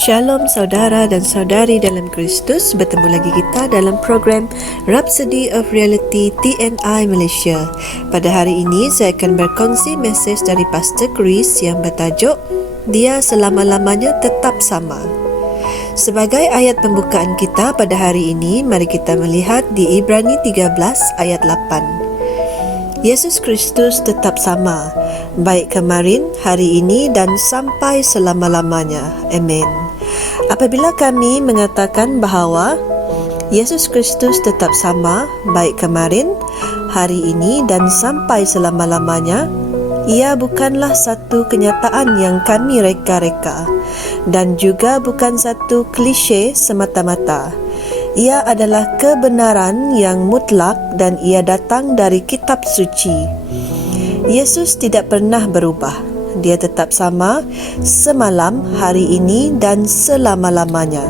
Shalom saudara dan saudari dalam Kristus. Bertemu lagi kita dalam program Rhapsody of Reality TNI Malaysia. Pada hari ini saya akan berkongsi mesej dari Pastor Chris yang bertajuk Dia Selama-lamanya Tetap Sama. Sebagai ayat pembukaan kita pada hari ini, mari kita melihat di Ibrani 13 ayat 8. Yesus Kristus tetap sama, baik kemarin, hari ini dan sampai selama-lamanya. Amin. Apabila kami mengatakan bahawa Yesus Kristus tetap sama, baik kemarin, hari ini dan sampai selama-lamanya, ia bukanlah satu kenyataan yang kami reka-reka dan juga bukan satu klise semata-mata. Ia adalah kebenaran yang mutlak dan ia datang dari kitab suci. Yesus tidak pernah berubah. Dia tetap sama semalam, hari ini dan selama-lamanya.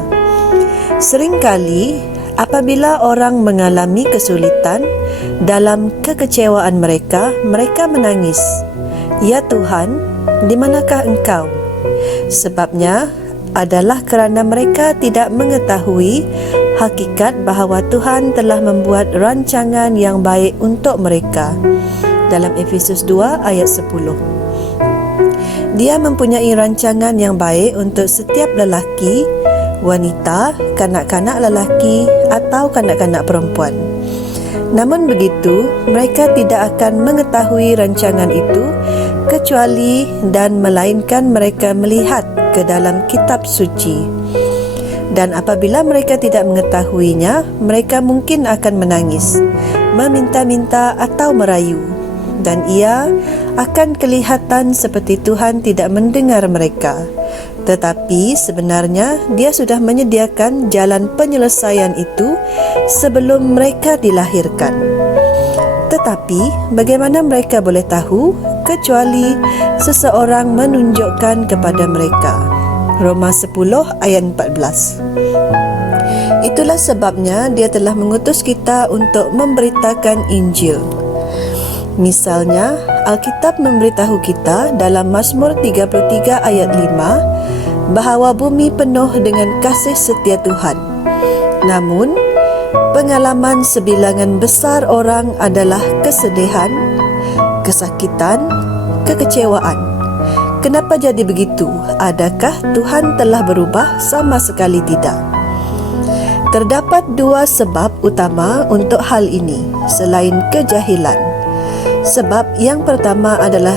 Seringkali apabila orang mengalami kesulitan dalam kekecewaan mereka, mereka menangis. Ya Tuhan, di manakah Engkau? Sebabnya adalah kerana mereka tidak mengetahui hakikat bahawa Tuhan telah membuat rancangan yang baik untuk mereka. Dalam Efesus 2 ayat 10. Dia mempunyai rancangan yang baik untuk setiap lelaki, wanita, kanak-kanak lelaki atau kanak-kanak perempuan. Namun begitu, mereka tidak akan mengetahui rancangan itu kecuali dan melainkan mereka melihat ke dalam kitab suci. Dan apabila mereka tidak mengetahuinya, mereka mungkin akan menangis, meminta-minta atau merayu. Dan ia akan kelihatan seperti Tuhan tidak mendengar mereka. Tetapi sebenarnya dia sudah menyediakan jalan penyelesaian itu sebelum mereka dilahirkan. Tetapi bagaimana mereka boleh tahu kecuali seseorang menunjukkan kepada mereka? Roma 10 ayat 14. Itulah sebabnya dia telah mengutus kita untuk memberitakan Injil. Misalnya, Alkitab memberitahu kita dalam Mazmur 33 ayat 5 bahawa bumi penuh dengan kasih setia Tuhan. Namun, pengalaman sebilangan besar orang adalah kesedihan, kesakitan, kekecewaan. Kenapa jadi begitu? Adakah Tuhan telah berubah? Sama sekali tidak. Terdapat dua sebab utama untuk hal ini selain kejahilan. Sebab yang pertama adalah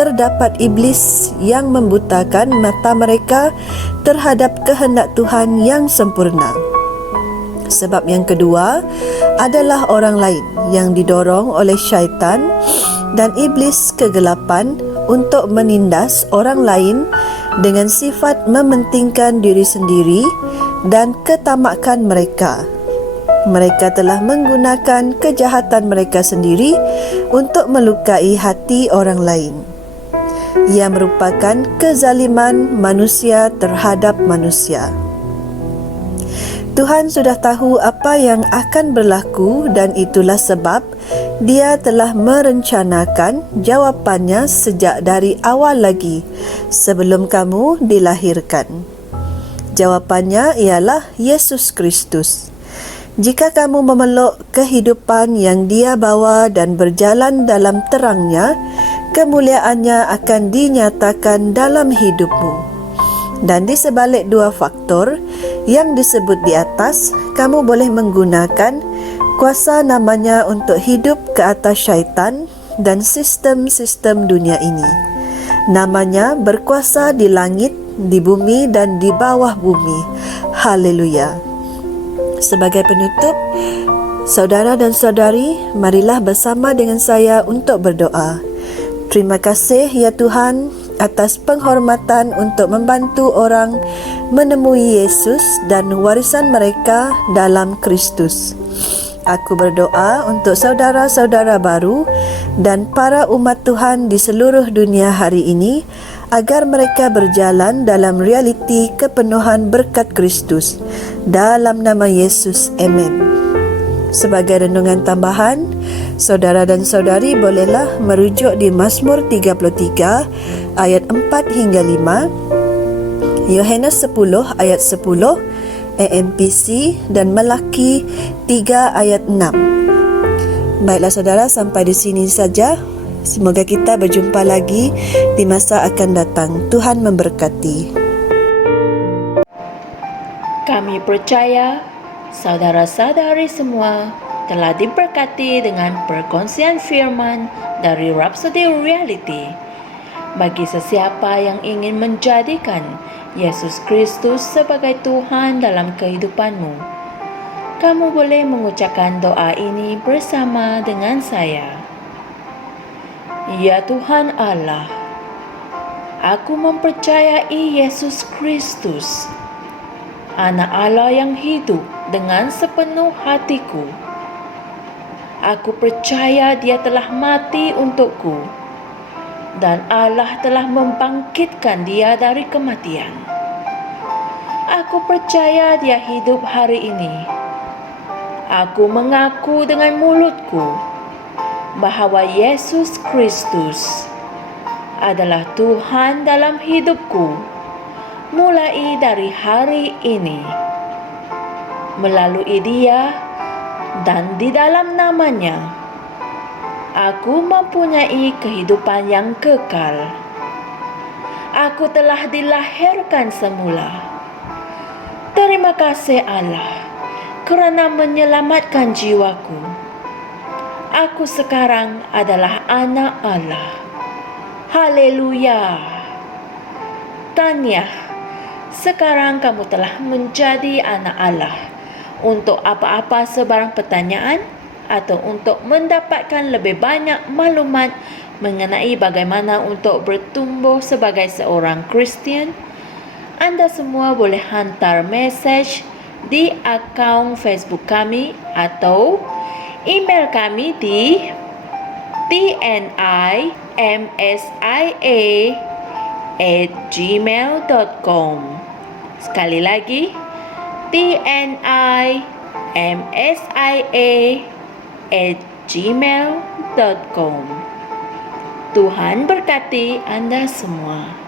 terdapat iblis yang membutakan mata mereka terhadap kehendak Tuhan yang sempurna. Sebab yang kedua adalah orang lain yang didorong oleh syaitan dan iblis kegelapan untuk menindas orang lain dengan sifat mementingkan diri sendiri dan ketamakan mereka. Mereka telah menggunakan kejahatan mereka sendiri untuk melukai hati orang lain. Ia merupakan kezaliman manusia terhadap manusia. Tuhan sudah tahu apa yang akan berlaku dan itulah sebab Dia telah merencanakan jawapannya sejak dari awal lagi sebelum kamu dilahirkan. Jawapannya ialah Yesus Kristus. Jika kamu memeluk kehidupan yang Dia bawa dan berjalan dalam terangnya, kemuliaannya akan dinyatakan dalam hidupmu. Dan di sebalik dua faktor yang disebut di atas, kamu boleh menggunakan kuasa namanya untuk hidup ke atas syaitan dan sistem-sistem dunia ini. Namanya berkuasa di langit, di bumi dan di bawah bumi. Haleluya. Sebagai penutup, saudara dan saudari, marilah bersama dengan saya untuk berdoa. Terima kasih ya Tuhan atas penghormatan untuk membantu orang menemui Yesus dan warisan mereka dalam Kristus. Aku berdoa untuk saudara-saudara baru dan para umat Tuhan di seluruh dunia hari ini agar mereka berjalan dalam realiti kepenuhan berkat Kristus. Dalam nama Yesus, amin. Sebagai renungan tambahan, saudara dan saudari bolehlah merujuk di Mazmur 33 ayat 4 hingga 5 Yohanes 10 ayat 10, AMPC dan Melaki 3 ayat 6. Baiklah saudara, sampai di sini saja. Semoga kita berjumpa lagi di masa akan datang. Tuhan memberkati. Kami percaya saudara-saudari semua telah diberkati dengan perkongsian firman dari Rhapsody Reality. Bagi sesiapa yang ingin menjadikan Yesus Kristus sebagai Tuhan dalam kehidupanmu, kamu boleh mengucapkan doa ini bersama dengan saya. Ya Tuhan Allah, aku mempercayai Yesus Kristus, Anak Allah yang hidup dengan sepenuh hatiku. Aku percaya Dia telah mati untukku dan Allah telah membangkitkan Dia dari kematian. Aku percaya Dia hidup hari ini. Aku mengaku dengan mulutku bahwa Yesus Kristus adalah Tuhan dalam hidupku mulai dari hari ini. Melalui Dia dan di dalam nama-Nya, aku mempunyai kehidupan yang kekal. Aku telah dilahirkan semula. Terima kasih Allah kerana menyelamatkan jiwaku. Aku sekarang adalah anak Allah. Haleluya. Tahniah, sekarang kamu telah menjadi anak Allah. Untuk apa-apa sebarang pertanyaan atau untuk mendapatkan lebih banyak maklumat mengenai bagaimana untuk bertumbuh sebagai seorang Kristian, anda semua boleh hantar mesej di akaun Facebook kami atau email kami di tnimsia@gmail.com. Sekali lagi, tnimsia@gmail.com. Tuhan berkati anda semua.